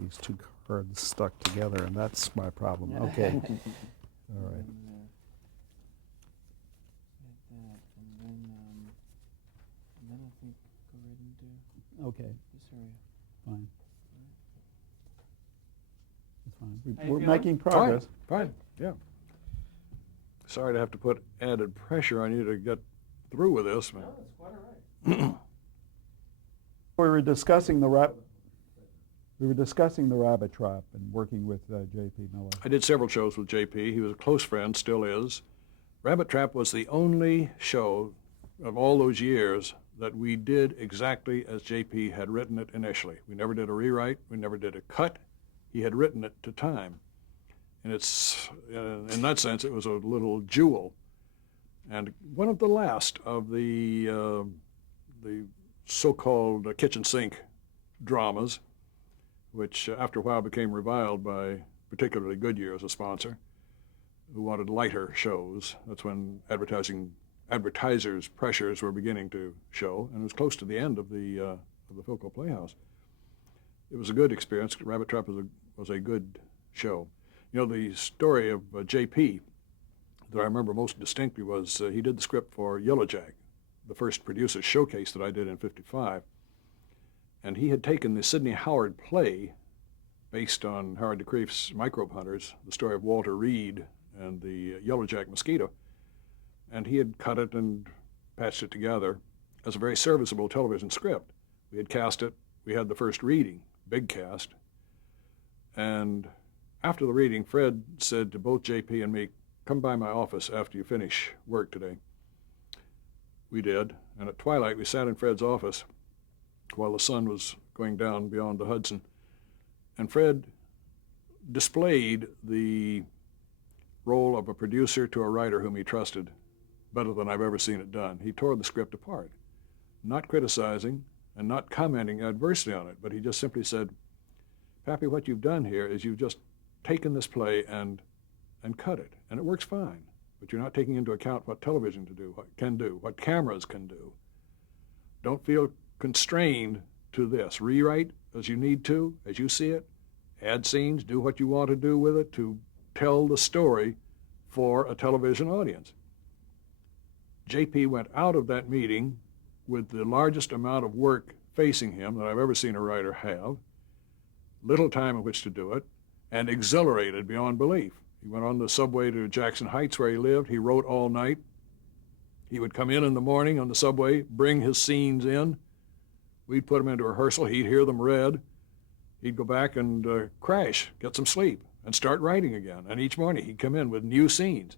these two cards stuck together, and that's my problem. Okay. All right. And then I think go right into Okay. this area. Fine. That's fine. How you We're feeling? making progress. Fine, yeah. Sorry to have to put added pressure on you to get through with this. No, that's quite all right. We were discussing the rabbit trap and working with J.P. Miller. I did several shows with JP. He was a close friend, still is. Rabbit Trap was the only show of all those years that we did exactly as JP had written it initially. We never did a rewrite. We never did a cut. He had written it to time. And it's, in that sense, it was a little jewel. And one of the last of the so-called kitchen sink dramas, which after a while became reviled by particularly Goodyear as a sponsor, who wanted lighter shows. That's when advertisers' pressures were beginning to show, and it was close to the end of the Philco Playhouse. It was a good experience. Rabbit Trap was a good show. You know, the story of J.P. that I remember most distinctly was he did the script for Yellow Jack, the first producer's showcase that I did in '55. And he had taken the Sidney Howard play based on Howard de Kreef's Microbe Hunters, the story of Walter Reed and the Yellow Jack mosquito, and he had cut it and patched it together as a very serviceable television script. We had cast it. We had the first reading, big cast. And after the reading, Fred said to both JP and me, "Come by my office after you finish work today." We did, and at twilight we sat in Fred's office while the sun was going down beyond the Hudson. And Fred displayed the role of a producer to a writer whom he trusted better than I've ever seen it done. He tore the script apart, not criticizing and not commenting adversely on it, but he just simply said, "Pappy, what you've done here is you've just taken this play and cut it, and it works fine, but you're not taking into account what television can do, what cameras can do. Don't feel constrained to this. Rewrite as you need to, as you see it, add scenes, do what you want to do with it to tell the story for a television audience." JP went out of that meeting with the largest amount of work facing him that I've ever seen a writer have, little time in which to do it, and exhilarated beyond belief. He went on the subway to Jackson Heights where he lived. He wrote all night. He would come in the morning on the subway, bring his scenes in. We'd put them into rehearsal. He'd hear them read. He'd go back and crash, get some sleep, and start writing again. And each morning he'd come in with new scenes.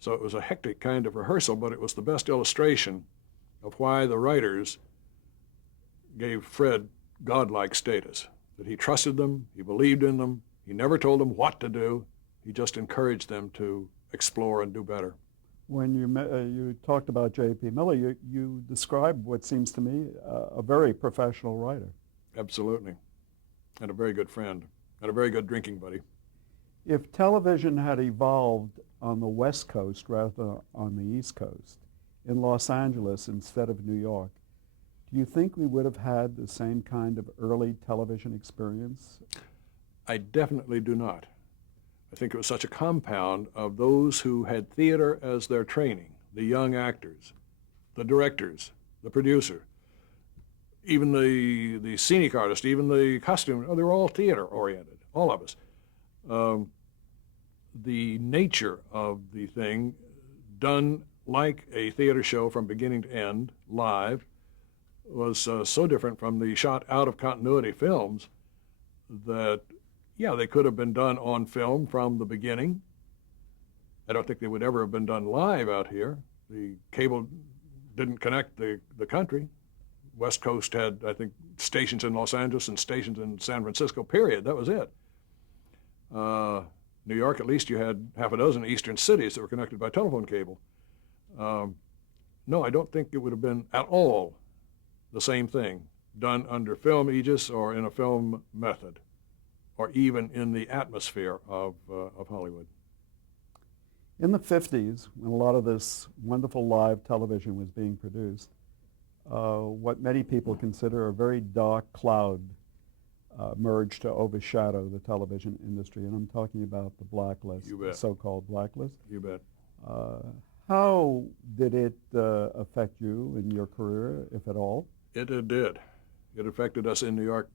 So it was a hectic kind of rehearsal, but it was the best illustration of why the writers gave Fred godlike status, that he trusted them, he believed in them, he never told them what to do, he just encouraged them to explore and do better. When you talked about J.P. Miller, you described what seems to me a very professional writer. Absolutely. And a very good friend, and a very good drinking buddy. If television had evolved on the West Coast rather than on the East Coast, in Los Angeles instead of New York, do you think we would have had the same kind of early television experience? I definitely do not. I think it was such a compound of those who had theater as their training, the young actors, the directors, the producer, even the scenic artist, even the costume, they were all theater-oriented, all of us. The nature of the thing, done like a theater show from beginning to end, live, was so different from the shot out-of-continuity films that, yeah, they could have been done on film from the beginning. I don't think they would ever have been done live out here. The cable didn't connect the country. West Coast had, I think, stations in Los Angeles and stations in San Francisco, period. That was it. New York, at least you had half a dozen eastern cities that were connected by telephone cable. No, I don't think it would have been at all the same thing done under film aegis or in a film method, or even in the atmosphere of Hollywood. In the 50s, when a lot of this wonderful live television was being produced, what many people consider a very dark cloud merged to overshadow the television industry, and I'm talking about the blacklist, You the bet. so-called blacklist. You bet. How did it affect you in your career, if at all? It did. It affected us in New York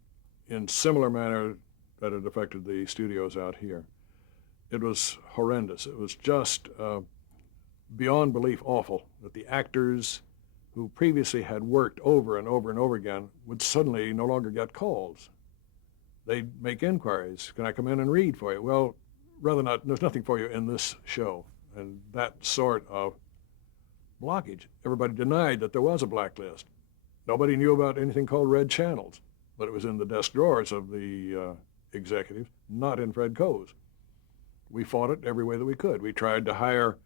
in similar manner that it affected the studios out here. It was horrendous. It was just beyond belief awful that the actors who previously had worked over and over and over again would suddenly no longer get calls. They'd make inquiries. Can I come in and read for you? Well, rather not. There's nothing for you in this show. And that sort of blockage. Everybody denied that there was a blacklist. Nobody knew about anything called red channels, but it was in the desk drawers of the executives, not in Fred Coe's. We fought it every way that we could. We tried to hire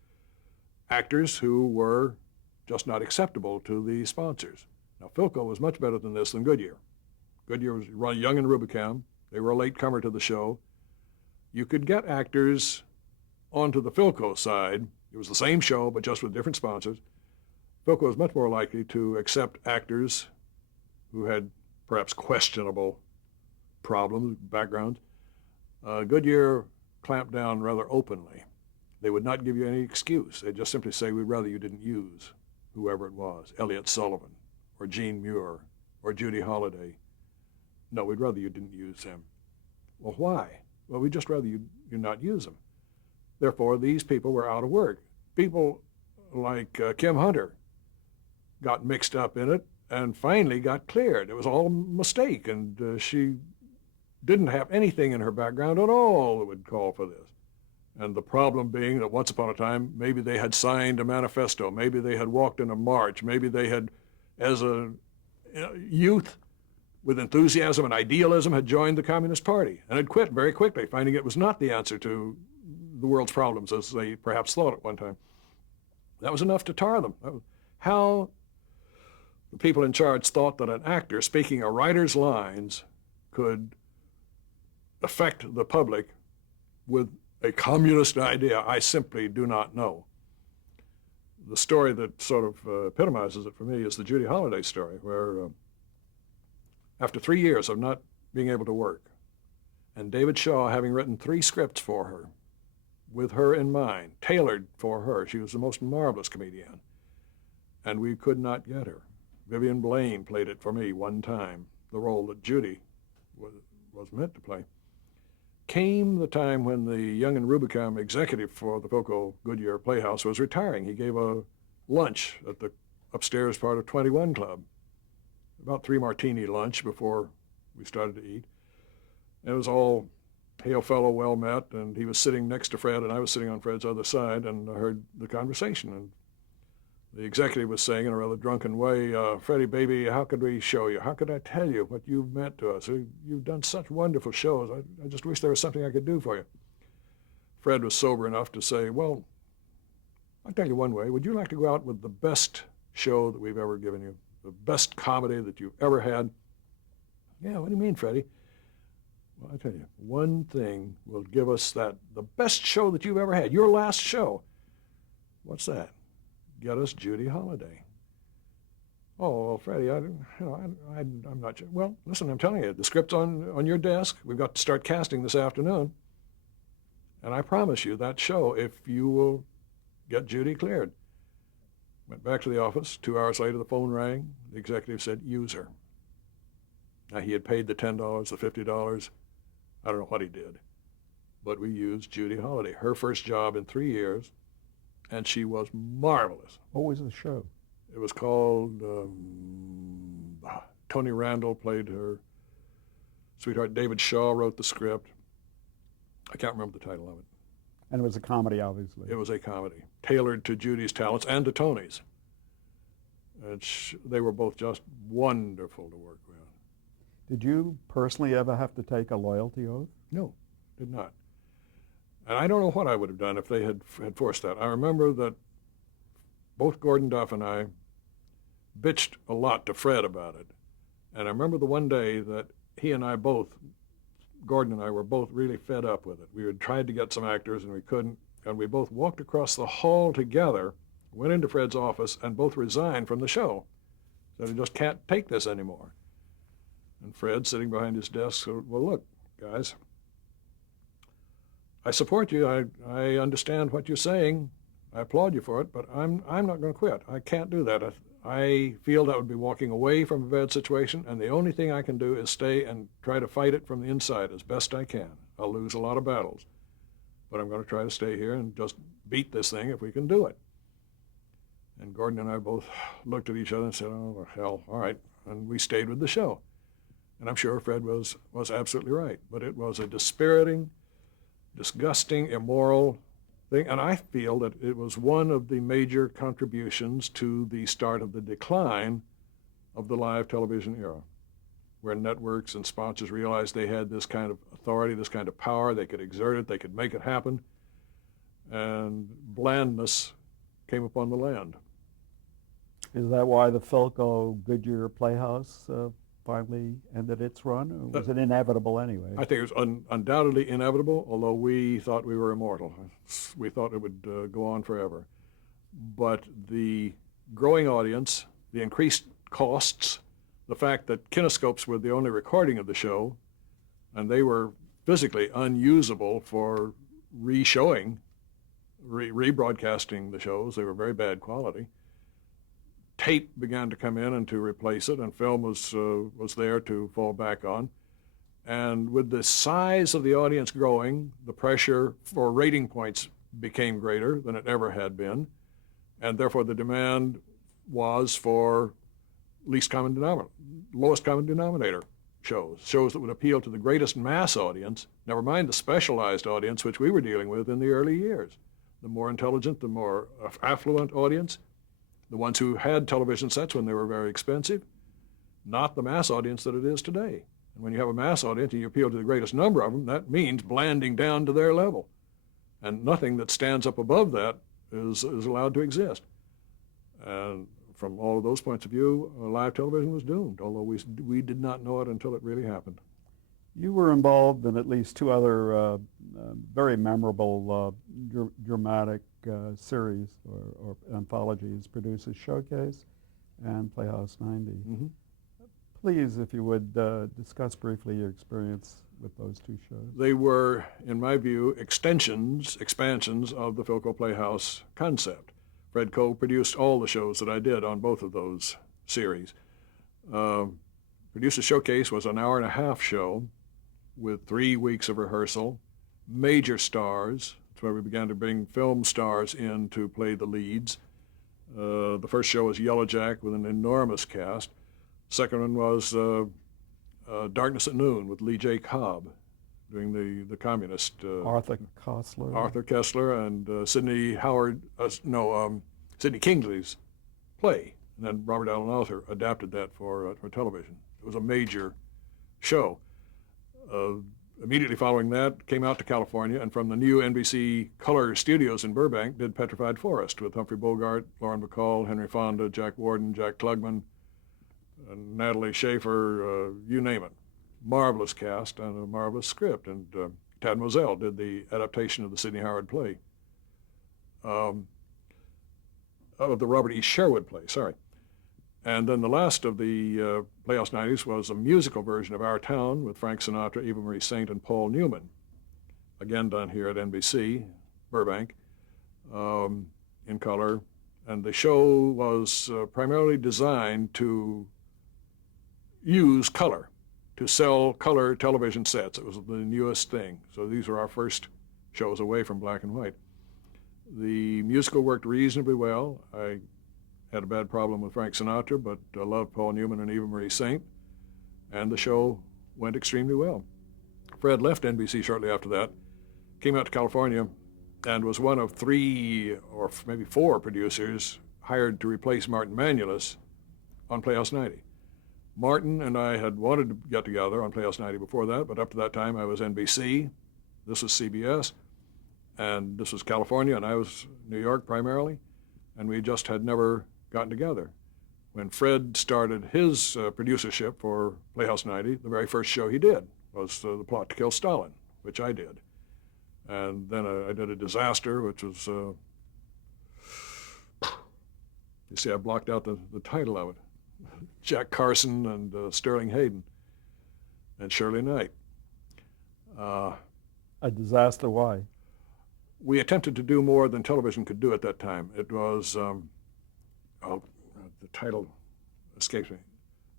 actors who were just not acceptable to the sponsors. Now, Philco was much better than this than Goodyear. Goodyear was run young and Rubicam. They were a latecomer to the show. You could get actors onto the Philco side. It was the same show, but just with different sponsors. Philco was much more likely to accept actors who had perhaps questionable problems, backgrounds. Goodyear clamped down rather openly. They would not give you any excuse. They'd just simply say, we'd rather you didn't use whoever it was, Elliot Sullivan, or Gene Muir, or Judy Holliday. No, we'd rather you didn't use them. Well, why? Well, we'd just rather you not use them. Therefore, these people were out of work. People like Kim Hunter got mixed up in it and finally got cleared. It was all a mistake, and she didn't have anything in her background at all that would call for this. And the problem being that once upon a time, maybe they had signed a manifesto, maybe they had walked in a march, maybe they had, as a youth with enthusiasm and idealism, had joined the Communist Party and had quit very quickly, finding it was not the answer to the world's problems as they perhaps thought at one time. That was enough to tar them. That was how the people in charge thought that an actor speaking a writer's lines could affect the public with a communist idea, I simply do not know. The story that sort of epitomizes it for me is the Judy Holliday story, where after 3 years of not being able to work, and David Shaw having written 3 scripts for her, with her in mind, tailored for her. She was the most marvelous comedian, and we could not get her. Vivian Blaine played it for me one time, the role that Judy was meant to play. Came the time when the Young and Rubicam executive for the Philco Goodyear Playhouse was retiring. He gave a lunch at the upstairs part of 21 Club, about 3 martini lunch before we started to eat. It was all hail fellow, well met, and he was sitting next to Fred, and I was sitting on Fred's other side, and I heard the conversation. And the executive was saying in a rather drunken way, Freddie, baby, how could we show you? How could I tell you what you've meant to us? You've done such wonderful shows. I just wish there was something I could do for you. Fred was sober enough to say, well, I'll tell you one way. Would you like to go out with the best show that we've ever given you? The best comedy that you've ever had? Yeah, what do you mean, Freddie? Well, I tell you, one thing will give us that, the best show that you've ever had, your last show. What's that? Get us Judy Holliday. Oh, well, Freddie, I'm not sure. Well, listen, I'm telling you, the script's on your desk. We've got to start casting this afternoon. And I promise you that show, if you will get Judy cleared. Went back to the office. 2 hours later, the phone rang. The executive said, use her. Now, he had paid the $10, the $50. I don't know what he did. But we used Judy Holliday, her first job in 3 years, and she was marvelous. What was the show? It was called, Tony Randall played her sweetheart. David Shaw wrote the script. I can't remember the title of it. And it was a comedy, obviously. It was a comedy, tailored to Judy's talents and to Tony's. And they were both just wonderful to work with. Did you personally ever have to take a loyalty oath? No, did not. And I don't know what I would have done if they had forced that. I remember that both Gordon Duff and I bitched a lot to Fred about it. And I remember the one day that he and I both, Gordon and I, were both really fed up with it. We had tried to get some actors and we couldn't, and we both walked across the hall together, went into Fred's office, and both resigned from the show. Said, I just can't take this anymore. And Fred, sitting behind his desk, said, well, look, guys, I support you. I understand what you're saying. I applaud you for it, but I'm not going to quit. I can't do that. I feel that would be walking away from a bad situation, and the only thing I can do is stay and try to fight it from the inside as best I can. I'll lose a lot of battles, but I'm going to try to stay here and just beat this thing if we can do it. And Gordon and I both looked at each other and said, oh, hell, all right. And we stayed with the show. And I'm sure Fred was absolutely right. But it was a dispiriting, disgusting, immoral thing. And I feel that it was one of the major contributions to the start of the decline of the live television era, where networks and sponsors realized they had this kind of authority, this kind of power. They could exert it. They could make it happen. And blandness came upon the land. Is that why the Philco Goodyear Playhouse finally ended its run, or was it inevitable anyway? I think it was undoubtedly inevitable, although we thought we were immortal. We thought it would go on forever. But the growing audience, the increased costs, the fact that kinescopes were the only recording of the show, and they were physically unusable for re-showing, rebroadcasting the shows. They were very bad quality. Tape began to come in and to replace it, and film was there to fall back on. And with the size of the audience growing, the pressure for rating points became greater than it ever had been, and therefore the demand was for lowest common denominator shows that would appeal to the greatest mass audience, never mind the specialized audience which we were dealing with in the early years. The more intelligent, the more affluent audience, the ones who had television sets when they were very expensive, not the mass audience that it is today. And when you have a mass audience and you appeal to the greatest number of them, that means blanding down to their level. And nothing that stands up above that is allowed to exist. And from all of those points of view, live television was doomed, although we did not know it until it really happened. You were involved in at least two other very memorable dramatic series or anthologies, Producers Showcase and Playhouse 90. Mm-hmm. Please, if you would, discuss briefly your experience with those two shows. They were, in my view, expansions of the Philco Playhouse concept. Fred co-produced all the shows that I did on both of those series. Producers Showcase was an hour-and-a-half show with 3 weeks of rehearsal, major stars. That's where we began to bring film stars in to play the leads. The first show was Yellow Jack with an enormous cast. Second one was Darkness at Noon with Lee J. Cobb doing the communist. Arthur Koestler. Arthur Koestler and Sidney Kingsley's play. And then Robert Allen Arthur adapted that for television. It was a major show. Immediately following that, came out to California, and from the new NBC Color Studios in Burbank, did Petrified Forest with Humphrey Bogart, Lauren Bacall, Henry Fonda, Jack Warden, Jack Klugman, Natalie Schaefer, you name it. Marvelous cast and a marvelous script. And Tad Moselle did the adaptation of the Sidney Howard play, of the Robert E. Sherwood play, sorry. And then the last of the Playhouse 90s was a musical version of Our Town with Frank Sinatra, Eva Marie Saint, and Paul Newman, again done here at NBC, Burbank, in color. And the show was primarily designed to use color, to sell color television sets. It was the newest thing. So these were our first shows away from black and white. The musical worked reasonably well. I had a bad problem with Frank Sinatra, but I loved Paul Newman and Eva Marie Saint, and the show went extremely well. Fred left NBC shortly after that, came out to California, and was one of 3 or maybe 4 producers hired to replace Martin Manulis on Playhouse 90. Martin and I had wanted to get together on Playhouse 90 before that, but up to that time I was NBC, this was CBS, and this was California, and I was New York primarily, and we just had never gotten together. When Fred started his producership for Playhouse 90, the very first show he did was The Plot to Kill Stalin, which I did. And then I did A Disaster, which was, you see, I blocked out the title of it. Jack Carson and Sterling Hayden. and Shirley Knight. A disaster, why? We attempted to do more than television could do at that time. It was, the title escapes me,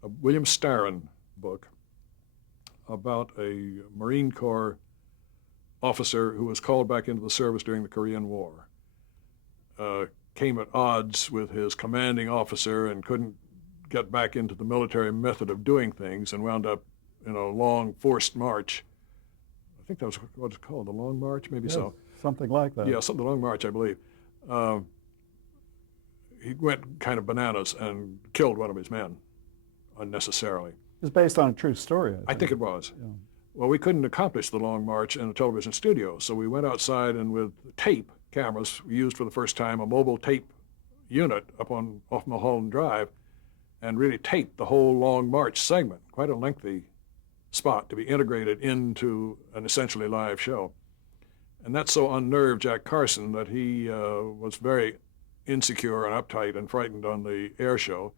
a William Starren book about a Marine Corps officer who was called back into the service during the Korean War. Came at odds with his commanding officer and couldn't get back into the military method of doing things and wound up in a long forced march. I think that was what it's called, the Long March, maybe Yes, so. something like that. Yeah, the Long March, I believe. He went kind of bananas and killed one of his men unnecessarily. It's based on a true story, I think it was. Yeah. Well, we couldn't accomplish the Long March in a television studio, so we went outside and with tape cameras, we used for the first time a mobile tape unit off Mulholland Drive and really taped the whole Long March segment, quite a lengthy spot to be integrated into an essentially live show. And that so unnerved Jack Carson that he was very insecure and uptight and frightened on the air show.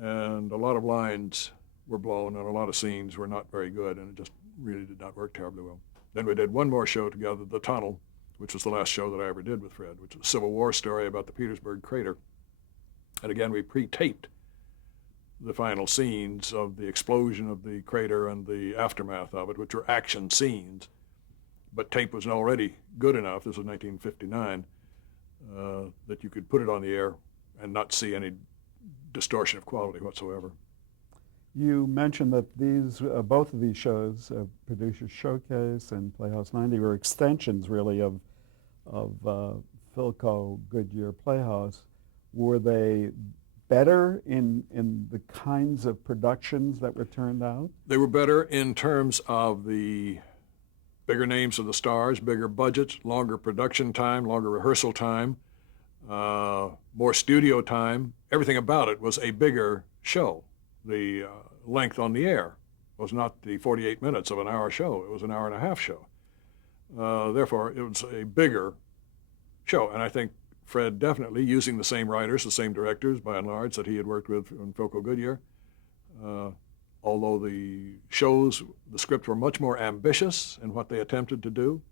And a lot of lines were blown and a lot of scenes were not very good, and it just really did not work terribly well. Then we did one more show together, The Tunnel, which was the last show that I ever did with Fred, which was a Civil War story about the Petersburg crater. And again, we pre-taped the final scenes of the explosion of the crater and the aftermath of it, which were action scenes. But tape was already good enough, this was 1959, that you could put it on the air and not see any distortion of quality whatsoever. You mentioned that both of these shows, Producer's Showcase and Playhouse 90, were extensions really of Philco Goodyear Playhouse. Were they better in the kinds of productions that were turned out? They were better in terms of the bigger names of the stars, bigger budgets, longer production time, longer rehearsal time, more studio time. Everything about it was a bigger show. The length on the air was not the 48 minutes of an hour show. It was an hour and a half show. Therefore, it was a bigger show. And I think Fred definitely, using the same writers, the same directors, by and large, that he had worked with in Philco Goodyear, although the scripts were much more ambitious in what they attempted to do,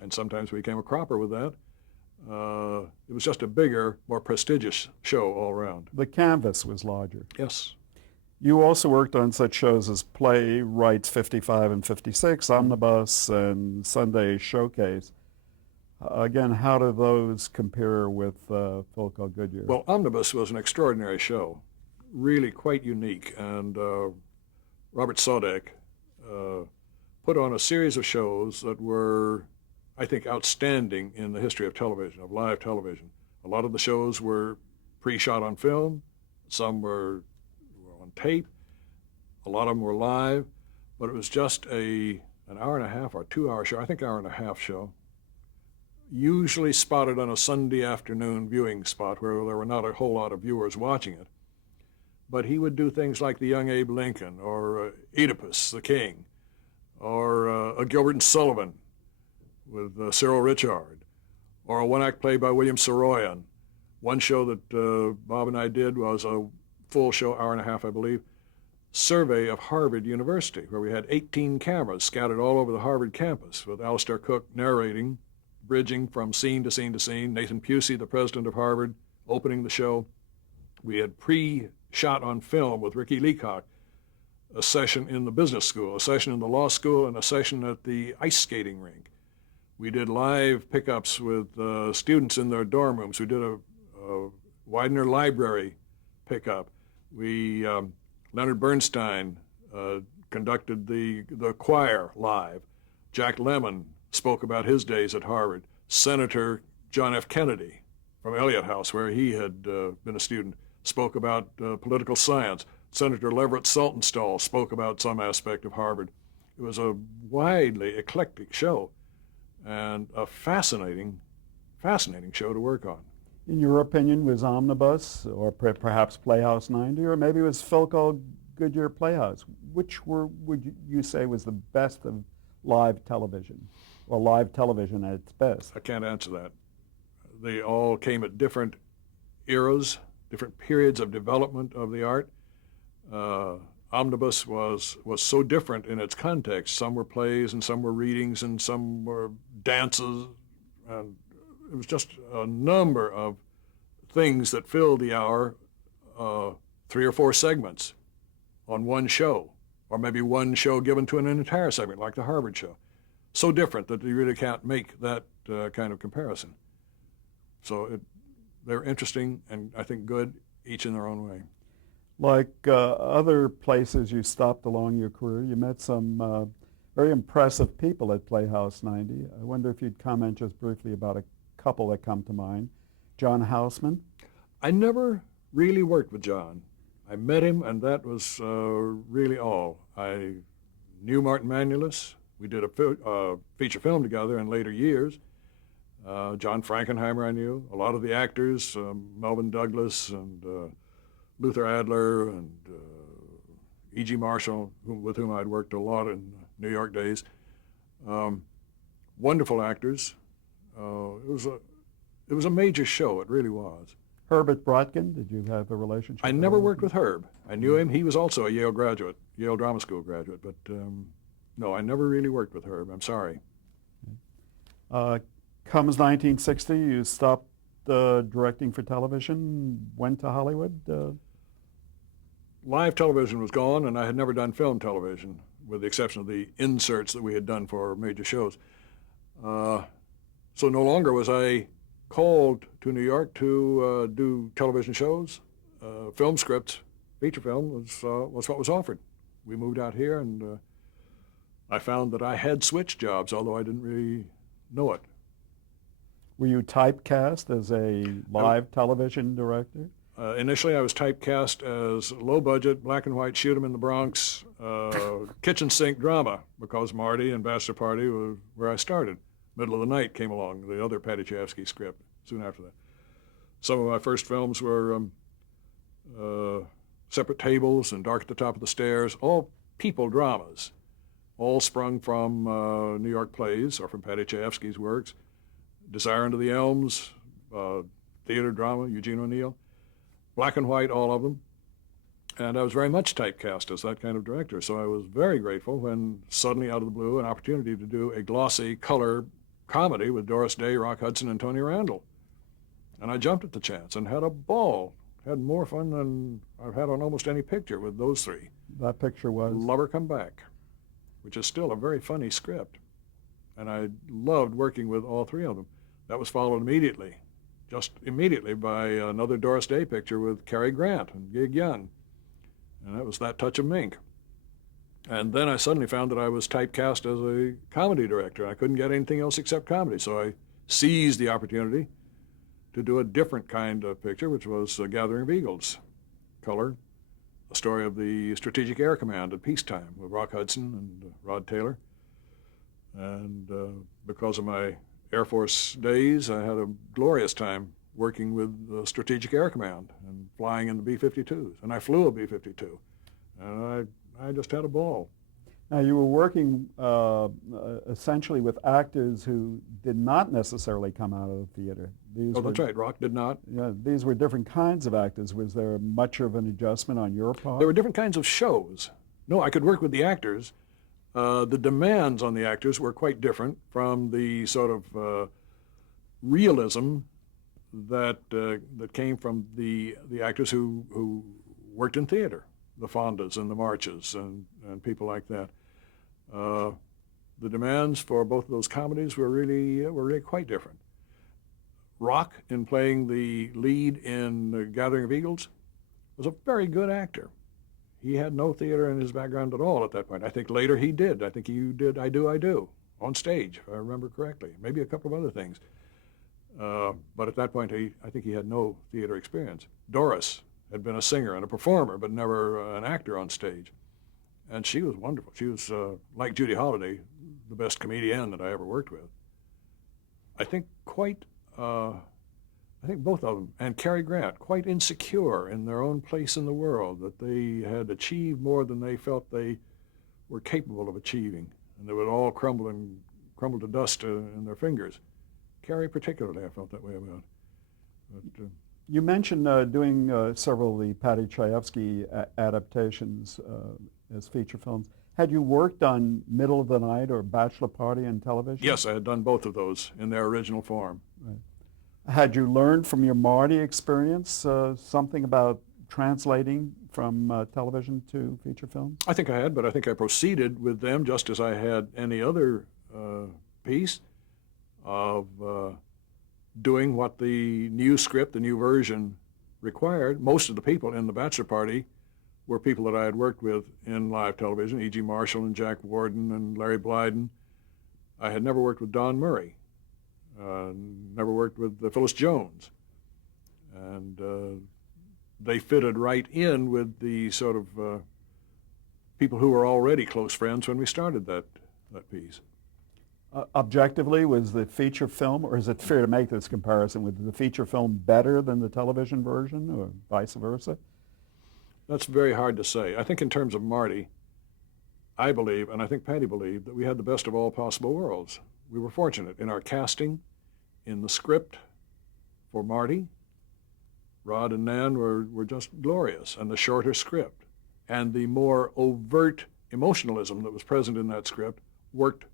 and sometimes we became a cropper with that, it was just a bigger, more prestigious show all around. The canvas was larger. Yes. You also worked on such shows as Playwrights 55 and 56, Omnibus, and Sunday Showcase. Again, how do those compare with Philco Goodyear? Well, Omnibus was an extraordinary show, really quite unique, and Robert Sodek put on a series of shows that were, I think, outstanding in the history of television, of live television. A lot of the shows were pre-shot on film, some were on tape, a lot of them were live, but it was just an hour and a half or 2 hour show, I think hour and a half show, usually spotted on a Sunday afternoon viewing spot where there were not a whole lot of viewers watching it. But he would do things like the Young Abe Lincoln, or Oedipus, the King, or a Gilbert and Sullivan with Cyril Ritchard, or a one-act play by William Saroyan. One show that Bob and I did was a full show, hour and a half, I believe, survey of Harvard University, where we had 18 cameras scattered all over the Harvard campus with Alistair Cook narrating, bridging from scene to scene to scene, Nathan Pusey, the president of Harvard, opening the show. We had pre-shot on film with Ricky Leacock a session in the business school, a session in the law school, and a session at the ice skating rink. We did live pickups with students in their dorm rooms. We did a Widener Library pickup. Leonard Bernstein conducted the choir live. Jack Lemmon spoke about his days at Harvard. Senator John F. Kennedy from Eliot House, where he had been a student, spoke about political science. Senator Leverett Saltonstall spoke about some aspect of Harvard. It was a widely eclectic show and a fascinating show to work on. In your opinion, was Omnibus, or perhaps Playhouse 90, or maybe it was Philco Goodyear Playhouse? Which would you say was the best of live television, or live television at its best? I can't answer that. They all came at different eras, different periods of development of the art. omnibus was so different in its context. Some were plays and some were readings and some were dances, and it was just a number of things that filled the hour, 3 or 4 segments on one show, or maybe one show given to an entire segment, like the Harvard show. So different that you really can't make that kind of comparison. So they're interesting and I think good, each in their own way. Like other places you stopped along your career, you met some very impressive people at Playhouse 90. I wonder if you'd comment just briefly about a couple that come to mind. John Houseman. I never really worked with John. I met him, and that was really all. I knew Martin Manulis. We did a feature film together in later years. John Frankenheimer I knew. A lot of the actors, Melvin Douglas and Luther Adler and E.G. Marshall, with whom I'd worked a lot in New York days. Wonderful actors. It was a major show, it really was. Herbert Brodkin, did you have a relationship? I never worked with Herb. I knew him. He was also a Yale graduate, Yale Drama School graduate, but no, I never really worked with Herb. I'm sorry. Comes 1960, you stopped directing for television, went to Hollywood. Live television was gone, and I had never done film television, with the exception of the inserts that we had done for major shows. So no longer was I called to New York to do television shows. Film scripts, feature film was what was offered. We moved out here, and I found that I had switched jobs, although I didn't really know it. Were you typecast as a live television director? Initially, I was typecast as low-budget, black and white, shoot 'em in the Bronx, kitchen sink drama, because Marty and Bachelor Party was where I started. Middle of the Night came along, the other Paddy Chayefsky script, soon after that. Some of my first films were Separate Tables and Dark at the Top of the Stairs, all people dramas, all sprung from New York plays or from Paddy Chayefsky's works. Desire Under the Elms, theater drama, Eugene O'Neill. Black and white, all of them. And I was very much typecast as that kind of director, so I was very grateful when suddenly out of the blue an opportunity to do a glossy color comedy with Doris Day, Rock Hudson, and Tony Randall. And I jumped at the chance and had a ball. Had more fun than I've had on almost any picture with those three. That picture was? Lover Come Back, which is still a very funny script. And I loved working with all three of them. That was followed immediately, just immediately, by another Doris Day picture with Cary Grant and Gig Young. And that was That Touch of Mink. And then I suddenly found that I was typecast as a comedy director. I couldn't get anything else except comedy, so I seized the opportunity to do a different kind of picture, which was Gathering of Eagles, color, a story of the Strategic Air Command at peacetime with Rock Hudson and Rod Taylor. And because of my Air Force days, I had a glorious time working with the Strategic Air Command and flying in the B-52s. And I flew a B-52. And I just had a ball. Now, you were working essentially with actors who did not necessarily come out of the theater. That's right. Rock did not. Yeah, these were different kinds of actors. Was there much of an adjustment on your part? There were different kinds of shows. No, I could work with the actors. The demands on the actors were quite different from the sort of realism that came from the actors who worked in theater, the Fondas and the Marches and people like that. The demands for both of those comedies were really quite different. Rock, in playing the lead in Gathering of Eagles, was a very good actor. He had no theater in his background at all at that point. I think later he did. I think you did I Do, on stage, if I remember correctly. Maybe a couple of other things. But at that point, I think he had no theater experience. Doris had been a singer and a performer, but never an actor on stage. And she was wonderful. She was, like Judy Holliday, the best comedian that I ever worked with. I think I think both of them, and Cary Grant, quite insecure in their own place in the world, that they had achieved more than they felt they were capable of achieving, and they would all crumble to dust in their fingers. Cary particularly, I felt that way about. But You mentioned doing several of the Paddy Chayefsky adaptations as feature films. Had you worked on Middle of the Night or Bachelor Party on television? Yes, I had done both of those in their original form. Right. Had you learned from your Marty experience something about translating from television to feature film? I think I had, but I think I proceeded with them just as I had any other piece of doing what the new script, the new version required. Most of the people in the Bachelor Party were people that I had worked with in live television, E.G. Marshall and Jack Warden and Larry Blyden. I had never worked with Don Murray, never worked with Phyllis Jones. And they fitted right in with the sort of people who were already close friends when we started that piece. Objectively, was the feature film, or is it fair to make this comparison, with the feature film better than the television version, or vice versa? That's very hard to say. I think in terms of Marty, I believe, and I think Patty believed, that we had the best of all possible worlds. We were fortunate in our casting, in the script for Marty. Rod and Nan were just glorious, and the shorter script and the more overt emotionalism that was present in that script worked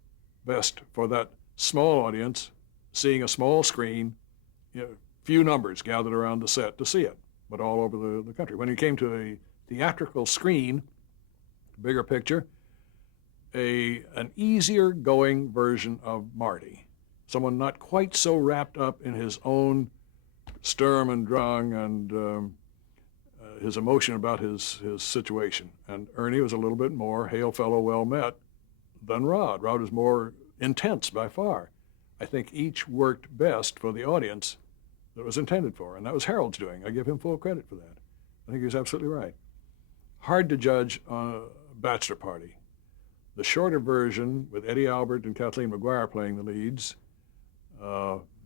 best for that small audience, seeing a small screen, few numbers gathered around the set to see it, but all over the country. When it came to a theatrical screen, bigger picture, an easier going version of Marty, someone not quite so wrapped up in his own Sturm and Drang and his emotion about his situation. And Ernie was a little bit more hail fellow well met than Rod. Rod was more intense by far. I think each worked best for the audience that it was intended for, and that was Harold's doing. I give him full credit for that. I think he was absolutely right. Hard to judge on a Bachelor Party. The shorter version, with Eddie Albert and Kathleen McGuire playing the leads,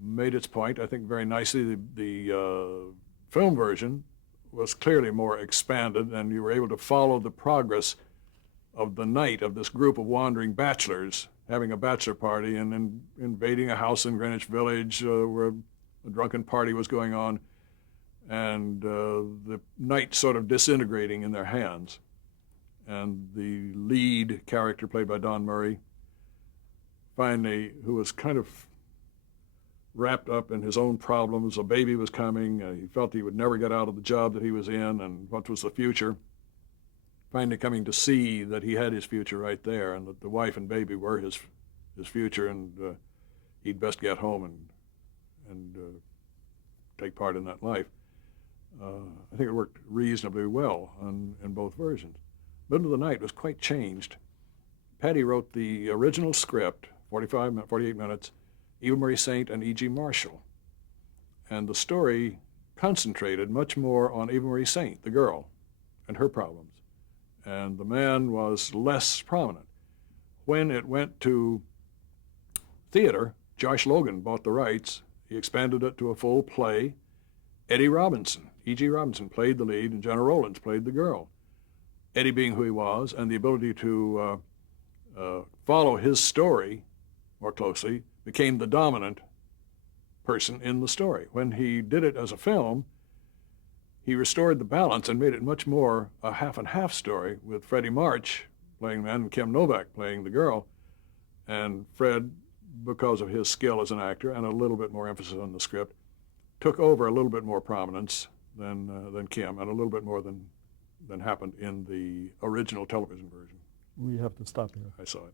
made its point, I think, very nicely. The film version was clearly more expanded, and you were able to follow the progress of the night of this group of wandering bachelors having a bachelor party and invading a house in Greenwich Village where a drunken party was going on, and the night sort of disintegrating in their hands. And the lead character, played by Don Murray, finally, who was kind of wrapped up in his own problems. A baby was coming. He felt he would never get out of the job that he was in, and what was the future. Finally coming to see that he had his future right there, and that the wife and baby were his future, and he'd best get home and take part in that life. I think it worked reasonably well in both versions. Middle of the Night was quite changed. Patty wrote the original script, 48 minutes, Eva Marie Saint and E.G. Marshall. And the story concentrated much more on Eva Marie Saint, the girl, and her problems. And the man was less prominent. When it went to theater, Josh Logan bought the rights. He expanded it to a full play. Eddie Robinson, E.G. Robinson, played the lead, and Jenna Rollins played the girl. Eddie being who he was, and the ability to follow his story more closely, became the dominant person in the story. When he did it as a film, he restored the balance and made it much more a half-and-half story, with Freddie March playing the man and Kim Novak playing the girl. And Fred, because of his skill as an actor and a little bit more emphasis on the script, took over a little bit more prominence than Kim, and a little bit more than happened in the original television version. We have to stop here. I saw it.